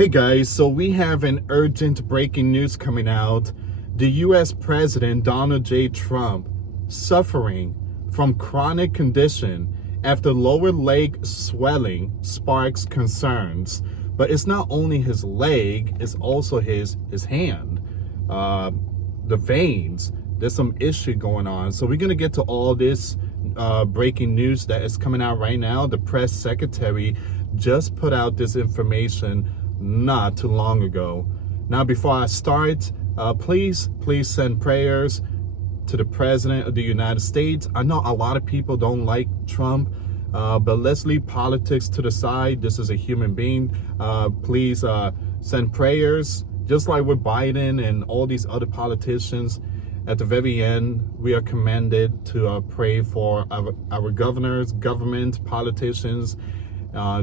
Hey guys, so we have an urgent breaking news coming out. The US President Donald J. Trump suffering from chronic condition after lower leg swelling sparks concerns. But it's not only his leg, it's also his hand, the veins. There's some issue going on. So we're going to get to all this breaking news that is coming out right now. The press secretary just put out this information not too long ago. Now, before I start, please send prayers to the President of the United States. I know a lot of people don't like Trump, but let's leave politics to the side. This is a human being. Please send prayers, just like with Biden and all these other politicians. At the very end, we are commanded to pray for our governors, government, politicians.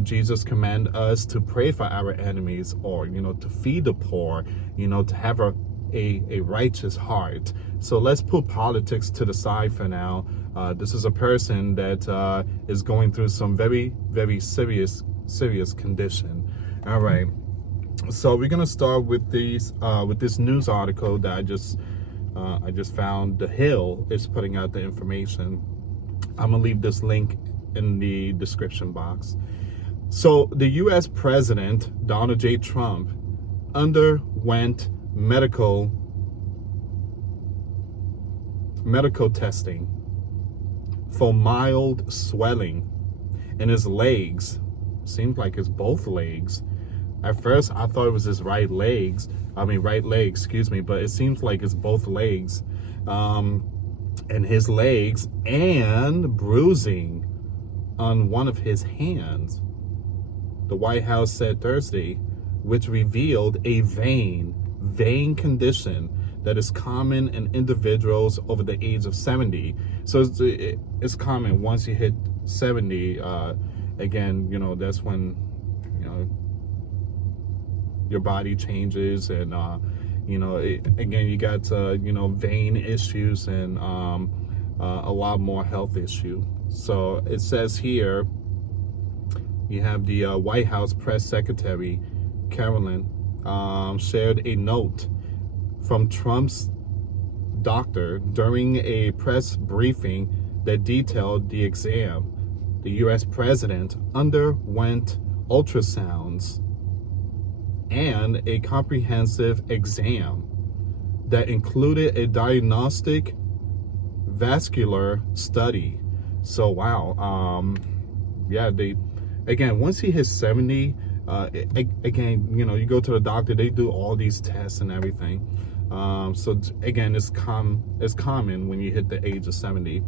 Jesus command us to pray for our enemies, or to feed the poor, to have a righteous heart. So let's put politics to the side for now. This is a person that is going through some very serious condition. All right, so we're gonna start with this news article that I just found. The Hill is putting out the information. I'm gonna leave this link in the description box. So the US President Donald J. Trump underwent medical testing for mild swelling in his legs. Seems like it's both legs. At first I thought it was his right leg, excuse me, but it seems like it's both legs. And his legs, and bruising on one of his hands, the White House said Thursday, which revealed a vein condition that is common in individuals over the age of 70. So it's common once you hit 70. Again, that's when your body changes, and again, you got vein issues and a lot more health issue. So it says here, you have the White House press secretary, Karoline, shared a note from Trump's doctor during a press briefing that detailed the exam. The US president underwent ultrasounds and a comprehensive exam that included a diagnostic vascular study. So wow, again, once he hits 70, again, you go to the doctor, they do all these tests and everything. So again, it's common when you hit the age of 70.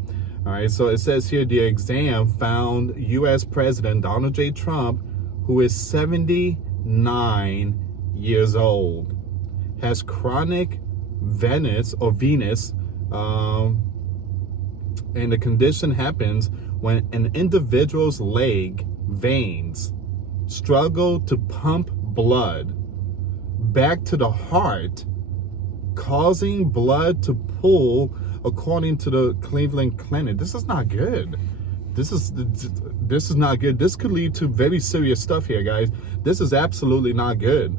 All right, so it says here, the exam found US President Donald J. Trump, who is 79 years old, has chronic venous, and the condition happens when an individual's leg veins struggle to pump blood back to the heart, causing blood to pool, according to the Cleveland Clinic. This is not good. This is not good. This could lead to very serious stuff here, guys. This is absolutely not good.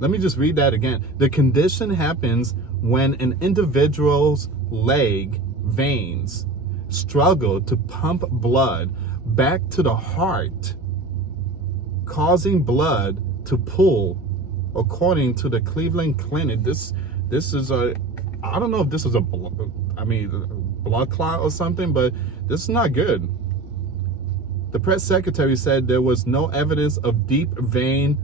Let me just read that again. The condition happens when an individual's leg veins struggle to pump blood back to the heart, causing blood to pool, according to the Cleveland Clinic. This is I don't know if this is a blood clot or something, but this is not good. The press secretary said there was no evidence of deep vein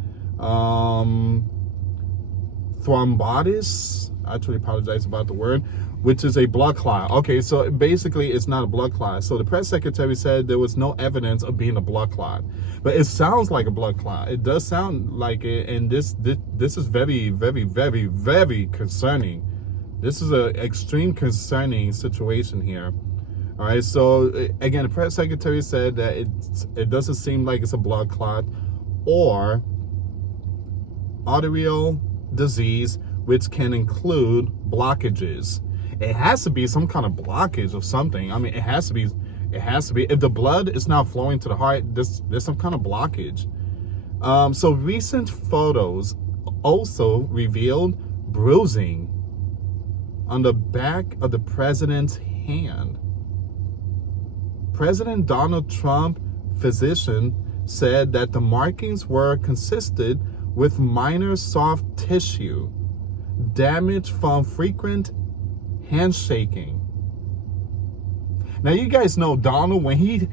thrombosis. I actually apologize about the word, which is a blood clot. Okay, so basically it's not a blood clot. So the press secretary said there was no evidence of being a blood clot, but it sounds like a blood clot. It does sound like it, and this is very concerning. This is an extreme concerning situation here. All right, so again, the press secretary said that it doesn't seem like it's a blood clot or arterial disease, which can include blockages. It has to be some kind of blockage of something. It has to be. If the blood is not flowing to the heart, there's some kind of blockage. So recent photos also revealed bruising on the back of the president's hand. President Donald Trump physician said that the markings were consistent with minor soft tissue damage from frequent handshaking. Now you guys know Donald, when he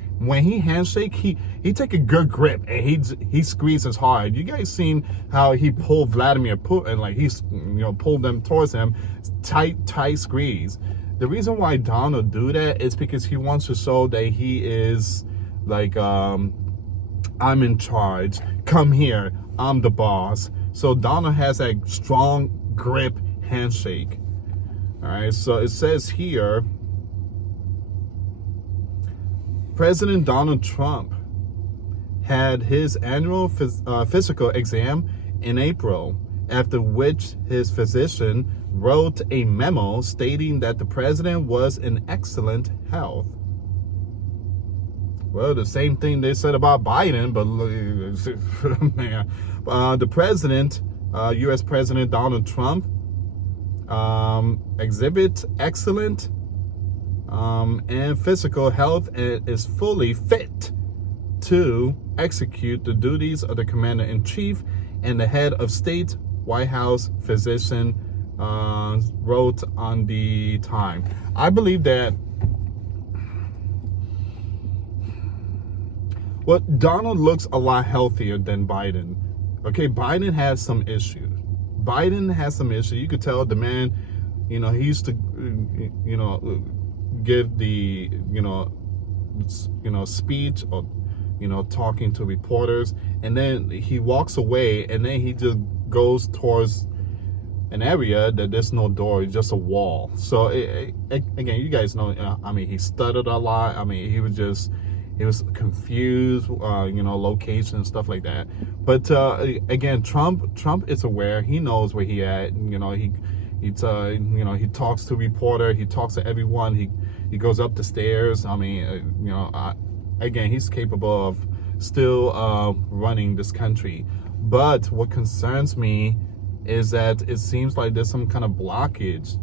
handshake, he take a good grip and he squeezes hard. You guys seen how he pulled Vladimir Putin, like he's pulled them towards him, tight squeeze. The reason why Donald do that is because he wants to show that he is like I'm in charge. Come here, I'm the boss. So Donald has that strong grip handshake. All right, so it says here, President Donald Trump had his annual physical exam in April, after which his physician wrote a memo stating that the president was in excellent health. Well, the same thing they said about Biden, but man, the president, US President Donald Trump, exhibits excellent and physical health and is fully fit to execute the duties of the commander-in-chief and the head of state, White House physician wrote on the time. I believe that Donald looks a lot healthier than Biden. Okay, Biden has some issues. You could tell the man, he used to, give the, speech or, talking to reporters, and then he walks away, and then he just goes towards an area that there's no door, it's just a wall. So again, you guys know, he stuttered a lot. He was confused, location and stuff like that. But again, Trump is aware. He knows where he at. He talks to reporter. He talks to everyone. He goes up the stairs. Again, he's capable of still running this country. But what concerns me is that it seems like there's some kind of blockage.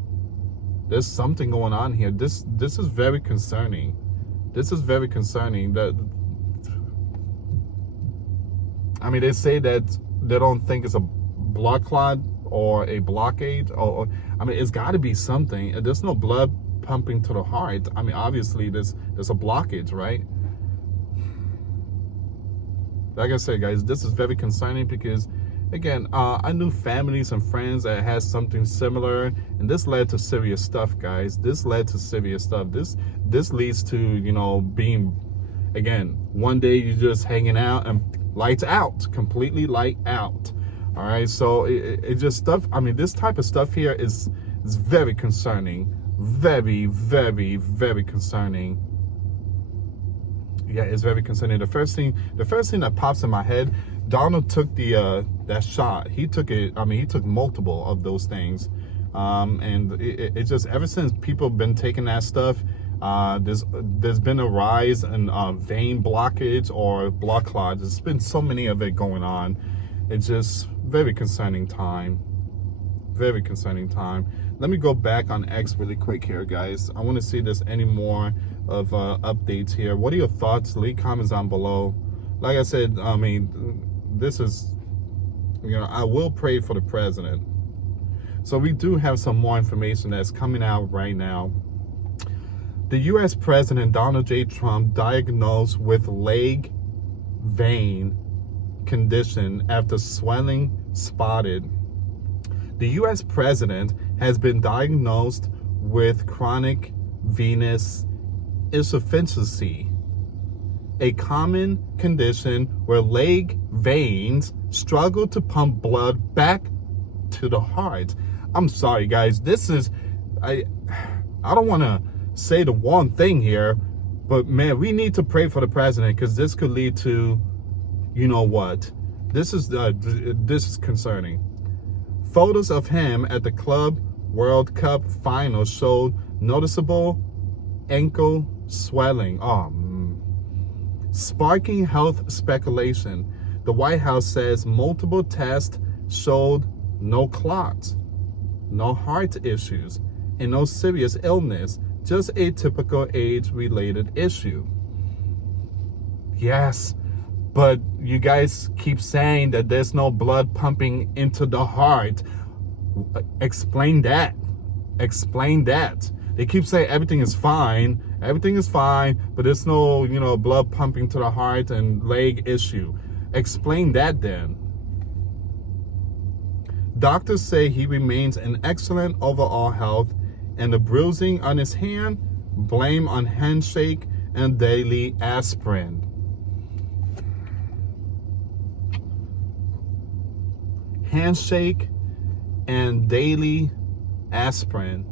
There's something going on here. This is very concerning. This is very concerning. That they say that they don't think it's a blood clot or a blockage, or it's got to be something. There's no blood pumping to the heart. Obviously there's a blockage, right? Like I said, guys, this is very concerning because, again, I knew families and friends that had something similar, and this led to serious stuff, guys. This led to serious stuff. This leads to, being, again, one day you're just hanging out and lights out, completely light out. All right, so it just stuff. This type of stuff here is very concerning. Very, very, very concerning. Yeah, it's very concerning. The first thing that pops in my head, Donald took that shot. He took it. He took multiple of those things, and it just, ever since people have been taking that stuff, there's been a rise in vein blockage or blood clots. There's been so many of it going on. It's just very concerning time. Very concerning time. Let me go back on X really quick here, guys. I want to see if there's any more of updates here. What are your thoughts? Leave comments down below. Like I said, this is, I will pray for the president. So we do have some more information that's coming out right now. The US President Donald J. Trump diagnosed with leg vein condition after swelling spotted. The US President has been diagnosed with chronic venous insufficiency, a common condition where leg veins struggle to pump blood back to the heart. I'm sorry, guys. This is, I don't want to say the one thing here, but man, we need to pray for the president, because this could lead to, what? This is concerning. Photos of him at the Club World Cup final showed noticeable ankle swelling, sparking health speculation. The White House says multiple tests showed no clots, no heart issues, and no serious illness, just a typical age-related issue. Yes, but you guys keep saying that there's no blood pumping into the heart. Explain that. Explain that. They keep saying everything is fine, but there's no, blood pumping to the heart and leg issue. Explain that then. Doctors say he remains in excellent overall health, and the bruising on his hand, blame on handshake and daily aspirin. Handshake and daily aspirin.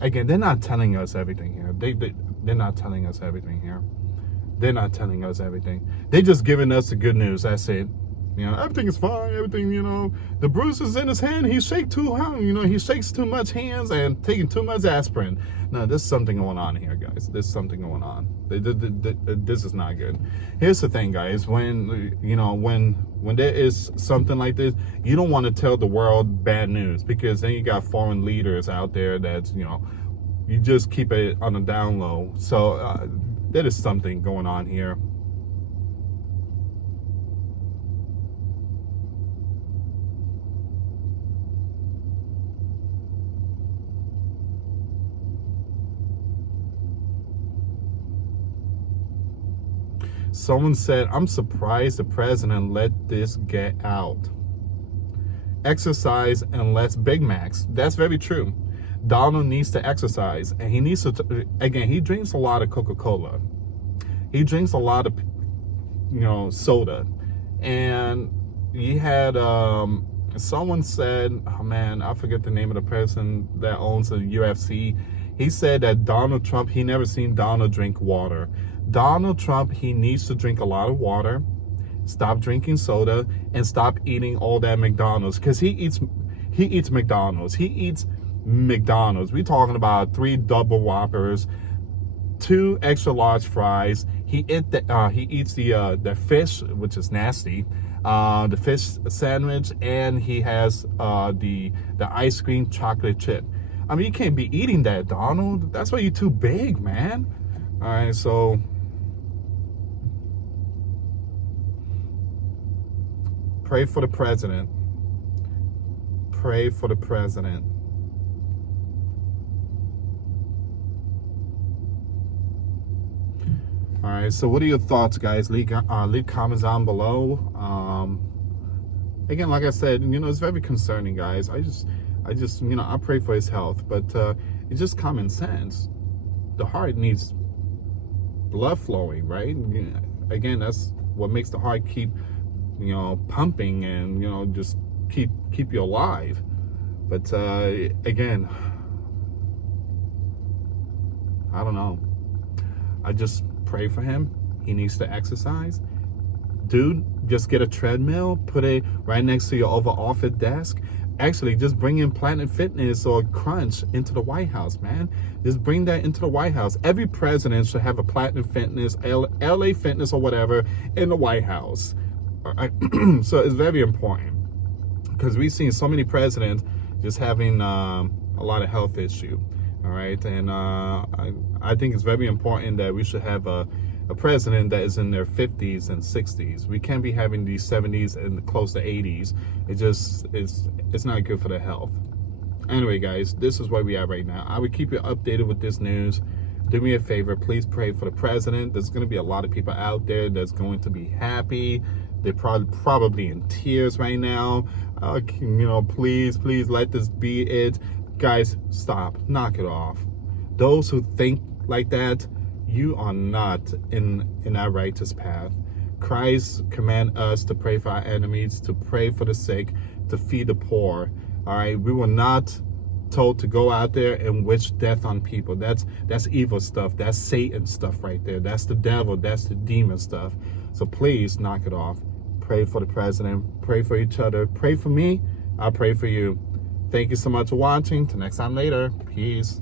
Again, they're not telling us everything here. They're not telling us everything here. They're not telling us everything. They're just giving us the good news. That's it. Everything is fine. Everything, the bruise is in his hand. He shakes too hard. He shakes too much hands and taking too much aspirin. No, there's something going on here, guys. There's something going on. This is not good. Here's the thing, guys. When there is something like this, you don't want to tell the world bad news, because then you got foreign leaders out there that's, you just keep it on the down low. So there is something going on here. Someone said, I'm surprised the president let this get out. Exercise and less Big Macs. That's very true. Donald needs to exercise, and he needs to, again, he drinks a lot of Coca-Cola. He drinks a lot of, soda. And he had, someone said, oh man, I forget the name of the person that owns the UFC. He said that Donald Trump, he never seen Donald drink water. Donald Trump, he needs to drink a lot of water, stop drinking soda, and stop eating all that McDonald's, because he eats McDonald's. He eats McDonald's. We're talking about 3 double Whoppers, 2 extra large fries. He eats the fish, which is nasty, the fish sandwich, and he has the ice cream chocolate chip. I mean, you can't be eating that, Donald. That's why you're too big, man. All right, so pray for the president. Pray for the president. All right, so what are your thoughts, guys? Leave comments down below. Again, like I said, it's very concerning, guys. I just I pray for his health, but it's just common sense. The heart needs blood flowing, right? Again, that's what makes the heart keep, pumping and, just keep you alive. But again, I don't know. I just pray for him. He needs to exercise. Dude, just get a treadmill, put it right next to your Oval Office desk. Actually, just bring in Planet Fitness or Crunch into the White House, man. Just bring that into the White House. Every president should have a Planet Fitness, LA Fitness or whatever in the White House. All right? So it's very important, because we've seen so many presidents just having a lot of health issue. All right, and I think it's very important that we should have a president that is in their 50s and 60s. We can't be having these 70s and close to 80s. It's not good for the health. Anyway, guys, this is where we are right now. I would keep you updated with this news. Do me a favor, please pray for the president. There's going to be a lot of people out there that's going to be happy. They're probably in tears right now. Please let this be it. Guys, stop. Knock it off. Those who think like that, you are not in our righteous path. Christ command us to pray for our enemies, to pray for the sick, to feed the poor. All right, we were not told to go out there and wish death on people. That's evil stuff. That's Satan stuff right there. That's the devil. That's the demon stuff. So please knock it off. Pray for the president. Pray for each other. Pray for me. I'll pray for you. Thank you so much for watching. Till next time later. Peace.